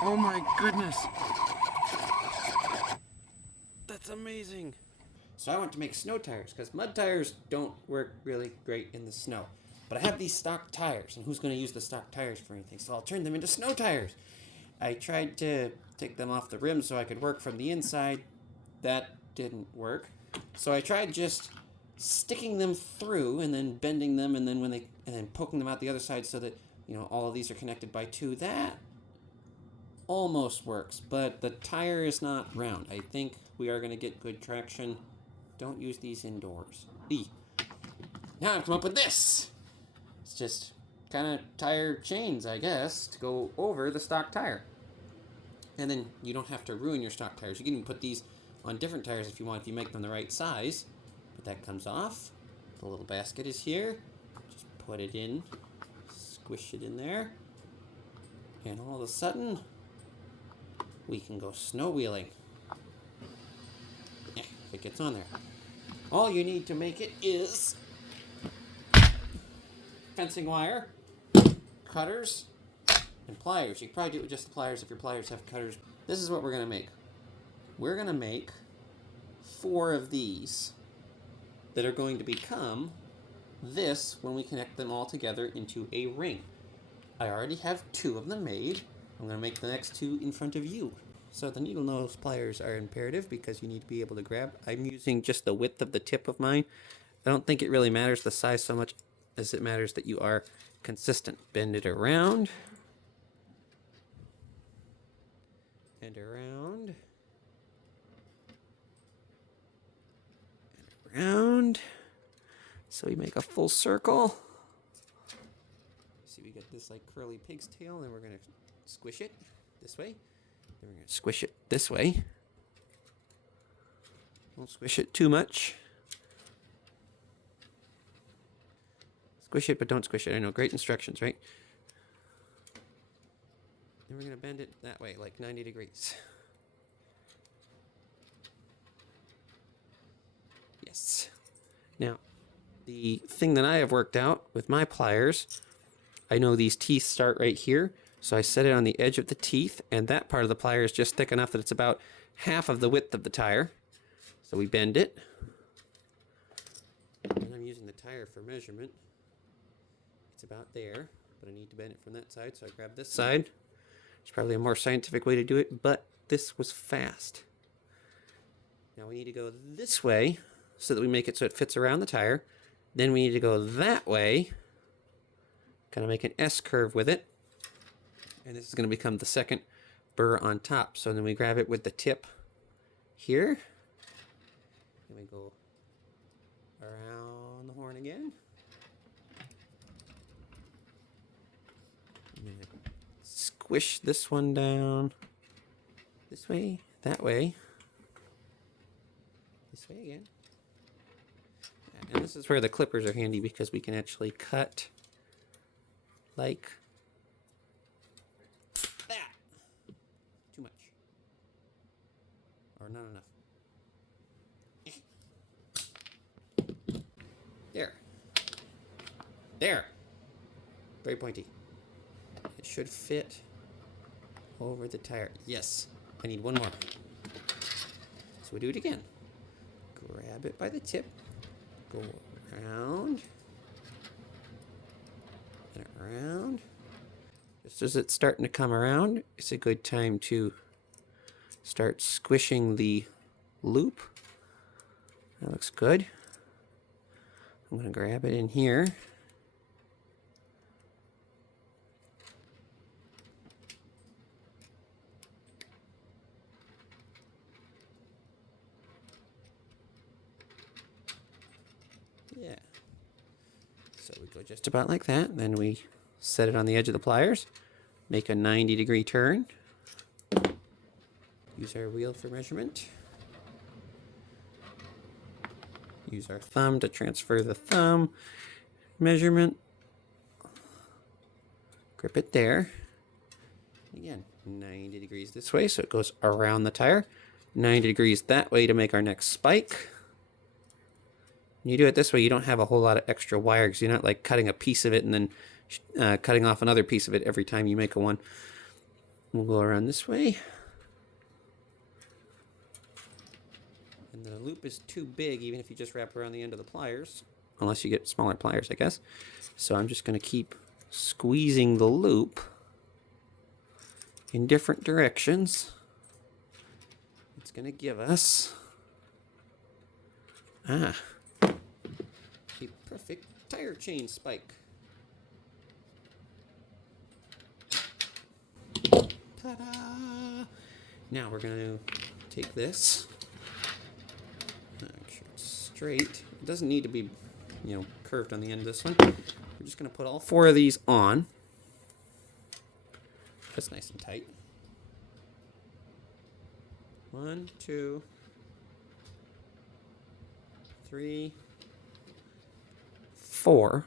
Oh my goodness. That's amazing. So I want to make snow tires because mud tires don't work really great in the snow. But I have these stock tires, and who's going to use the stock tires for anything? So I'll turn them into snow tires. I tried to take them off the rim so I could work from the inside. That didn't work. So I tried just sticking them through and then bending them and then poking them out the other side so that, all of these are connected by two. That almost works, but the tire is not round. I think we are going to get good traction. Don't use these indoors. Now I've come up with this. It's just kind of tire chains, I guess, to go over the stock tire. And then you don't have to ruin your stock tires. You can even put these on different tires if you want, if you make them the right size. But that comes off. The little basket is here. Just put it in. Squish it in there. And all of a sudden, we can go snow wheeling. Yeah, if it gets on there. All you need to make it is fencing wire, cutters, and pliers. You can probably do it with just the pliers if your pliers have cutters. This is what we're going to make. We're going to make 4 of these that are going to become this when we connect them all together into a ring. I already have 2 of them made. I'm going to make the next 2 in front of you. So the needle nose pliers are imperative because you need to be able to grab. I'm using just the width of the tip of mine. I don't think it really matters the size so much as it matters that you are consistent. Bend it around. And around. And around. So we make a full circle. See, we get this like curly pig's tail, and then we're going to squish it this way. Then we're going to squish it this way. Don't squish it too much. Squish it, but don't squish it. I know, great instructions, right? Then we're going to bend it that way, like 90 degrees. Yes. Now, the thing that I have worked out with my pliers, I know these teeth start right here, so I set it on the edge of the teeth, and that part of the plier is just thick enough that it's about half of the width of the tire. So we bend it. And I'm using the tire for measurement. It's about there, but I need to bend it from that side, so I grab this side. It's probably a more scientific way to do it, but this was fast. Now we need to go this way so that we make it so it fits around the tire. Then we need to go that way, kind of make an S curve with it. And this is going to become the second burr on top. So then we grab it with the tip here. Then we go around the horn again. And then squish this one down. This way, that way. This way again. And this is where the clippers are handy because we can actually cut like that. Too much. Or not enough. There. There. Very pointy. It should fit over the tire. Yes. I need one more. So we do it again. Grab it by the tip. Go around. And around. Just as it's starting to come around, it's a good time to start squishing the loop. That looks good. I'm going to grab it in here. Yeah. So we go just about like that. Then we set it on the edge of the pliers. Make a 90-degree turn. Use our wheel for measurement. Use our thumb to transfer the thumb measurement. Grip it there. Again, 90 degrees this way, so it goes around the tire. 90 degrees that way to make our next spike. When you do it this way, you don't have a whole lot of extra wire because you're not like cutting a piece of it and then cutting off another piece of it every time you make a one. We'll go around this way. And the loop is too big, even if you just wrap around the end of the pliers. Unless you get smaller pliers, I guess. So I'm just going to keep squeezing the loop in different directions. It's going to give us a perfect tire chain spike. Ta-da! Now we're going to take this, make sure it's straight. It doesn't need to be, curved on the end of this one. We're just going to put all 4 of these on. That's nice and tight. 1, 2, 3, 4.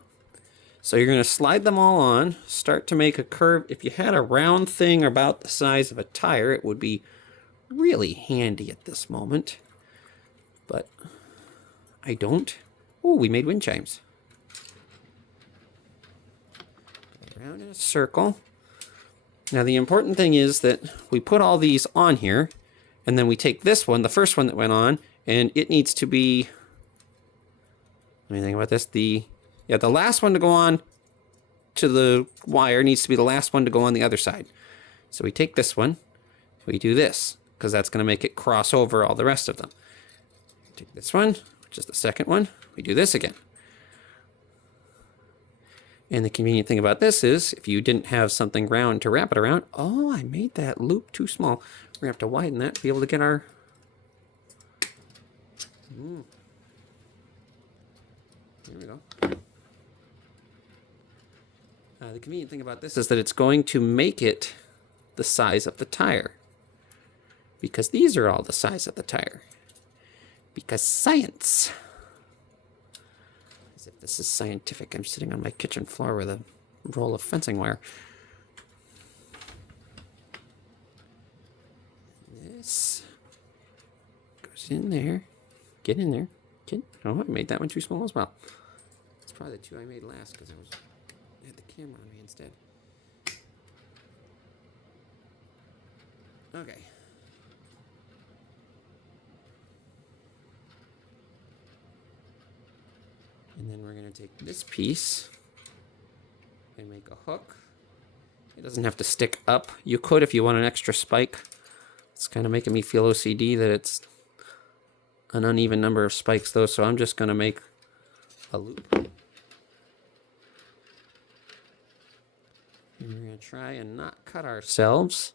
So you're going to slide them all on, start to make a curve. If you had a round thing about the size of a tire, it would be really handy at this moment. But I don't. Oh, we made wind chimes. Around in a circle. Now the important thing is that we put all these on here, and then we take this one, the first one that went on, and it needs to be, let me think about this, the last one to go on to the wire needs to be the last one to go on the other side. So we take this one, we do this, because that's going to make it cross over all the rest of them. Take this one, which is the second one, we do this again. And the convenient thing about this is, if you didn't have something round to wrap it around, oh, I made that loop too small. We're going to have to widen that to be able to get our... There we go. The convenient thing about this is that it's going to make it the size of the tire. Because these are all the size of the tire. Because science. As if this is scientific. I'm sitting on my kitchen floor with a roll of fencing wire. This goes in there. Get in there. Oh, I made that one too small as well. It's probably the 2 I made last because I had the camera on me instead. Okay. And then we're going to take this piece and make a hook. It doesn't have to stick up. You could if you want an extra spike. It's kind of making me feel OCD that it's an uneven number of spikes though, so I'm just going to make a loop. And we're going to try and not cut ourselves.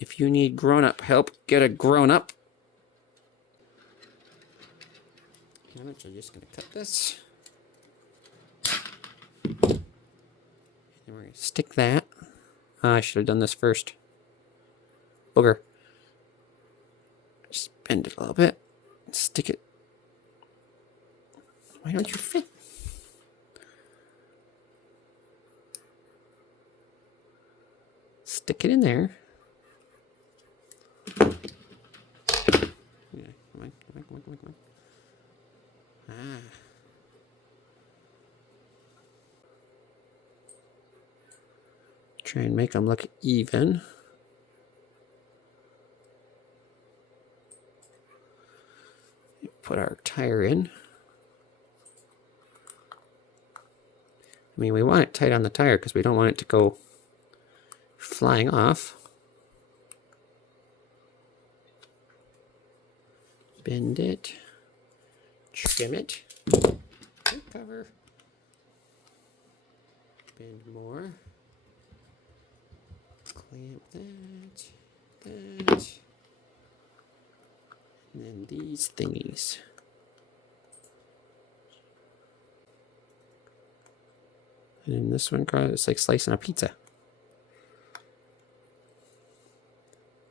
If you need grown-up help, get a grown-up. I'm just going to cut this. And we're going to stick that. I should have done this first. Booger. Just bend it a little bit. Stick it. Why don't you fit? Stick it in there. Yeah, come on. Try and make them look even. Put our tire in. I mean, we want it tight on the tire because we don't want it to go flying off. Bend it. Trim it. Cover. Bend more. Clamp that. And then these thingies. And this one, it's like slicing a pizza.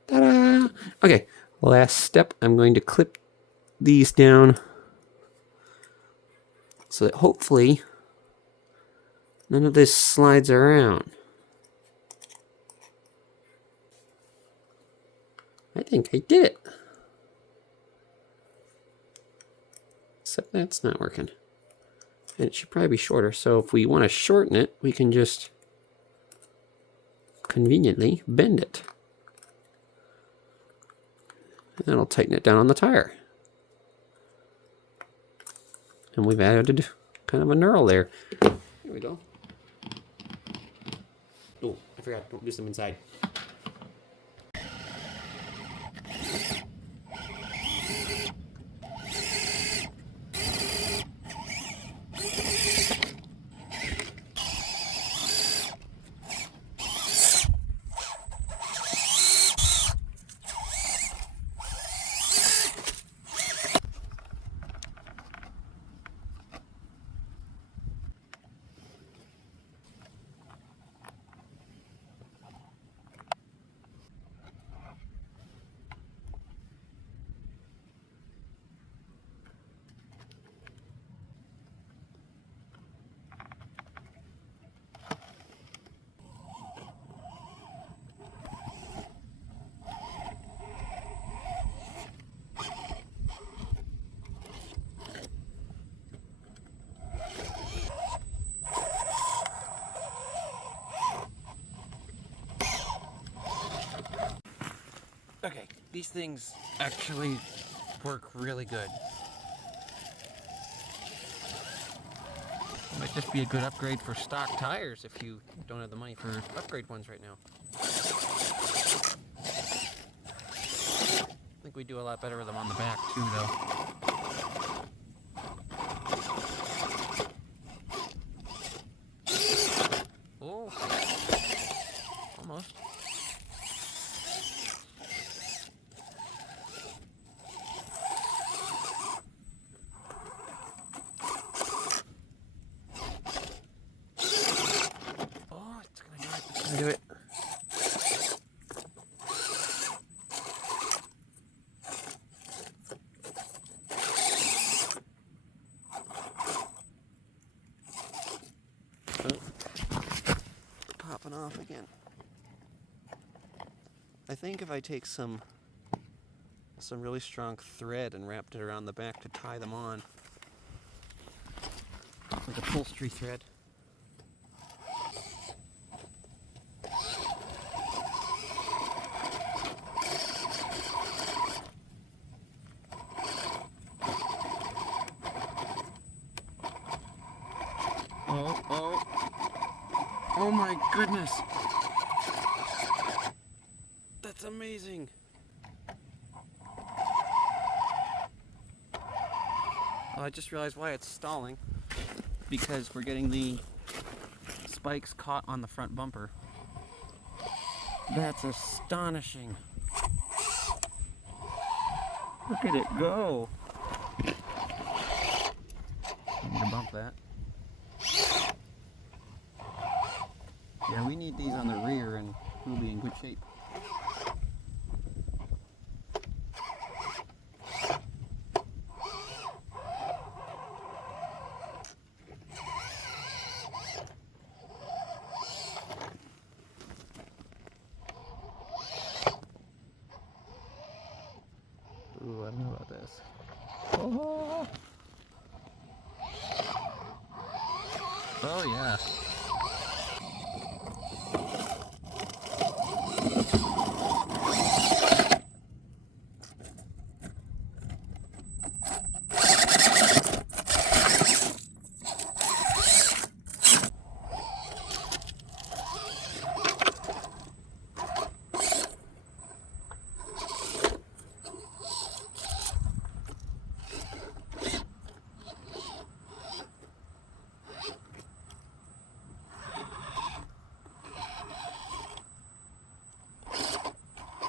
Ta-da! Okay, last step. I'm going to clip these down so that hopefully none of this slides around. I think I did it. Except that's not working. And it should probably be shorter. So if we want to shorten it, we can just conveniently bend it. And that'll tighten it down on the tire. And we've added kind of a knurl there. Here we go. Oh, I forgot, don't lose them inside. Okay, these things actually work really good. It might just be a good upgrade for stock tires if you don't have the money for upgrade ones right now. I think we do a lot better with them on the back too, though. Oh, almost. Do it. Oh. Popping off again. I think if I take some really strong thread and wrapped it around the back to tie them on, like upholstery thread. Oh my goodness. That's amazing. Oh, I just realized why it's stalling. Because we're getting the spikes caught on the front bumper. That's astonishing. Look at it go. I need to bump that. Yeah, we need these on the rear and we'll be in good shape. Ooh, I don't know about this. Oh, oh yeah.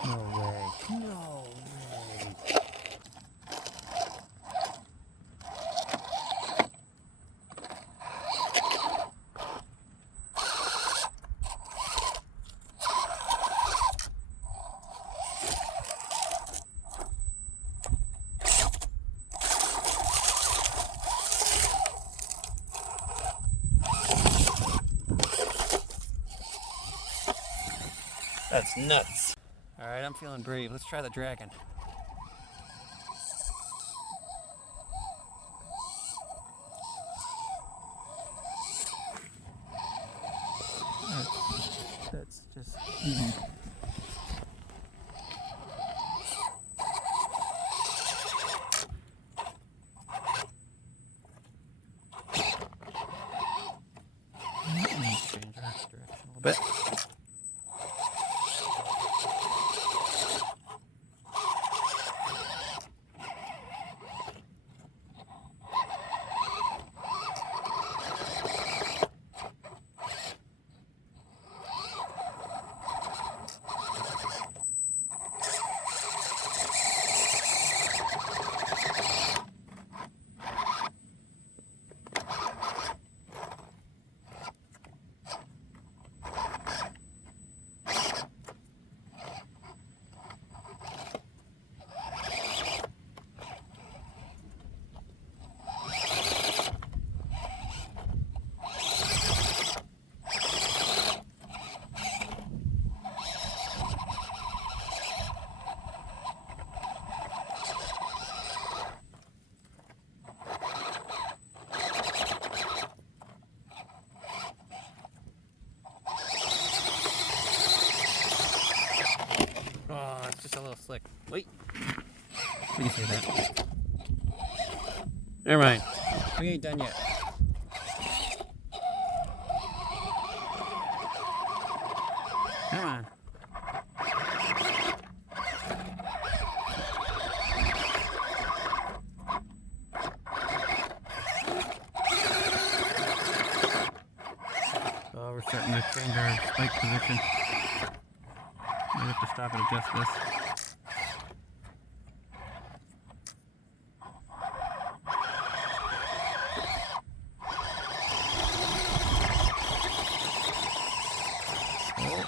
No way. No way. That's nuts. All right, I'm feeling brave. Let's try the dragon. That's just... Change our direction a little bit. Oh, it's just a little slick. Wait. We can say that. Never mind. We ain't done yet. Come on. Oh, we're starting to change our spike position. We have to stop and adjust this.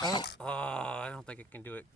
Oh, I don't think it can do it.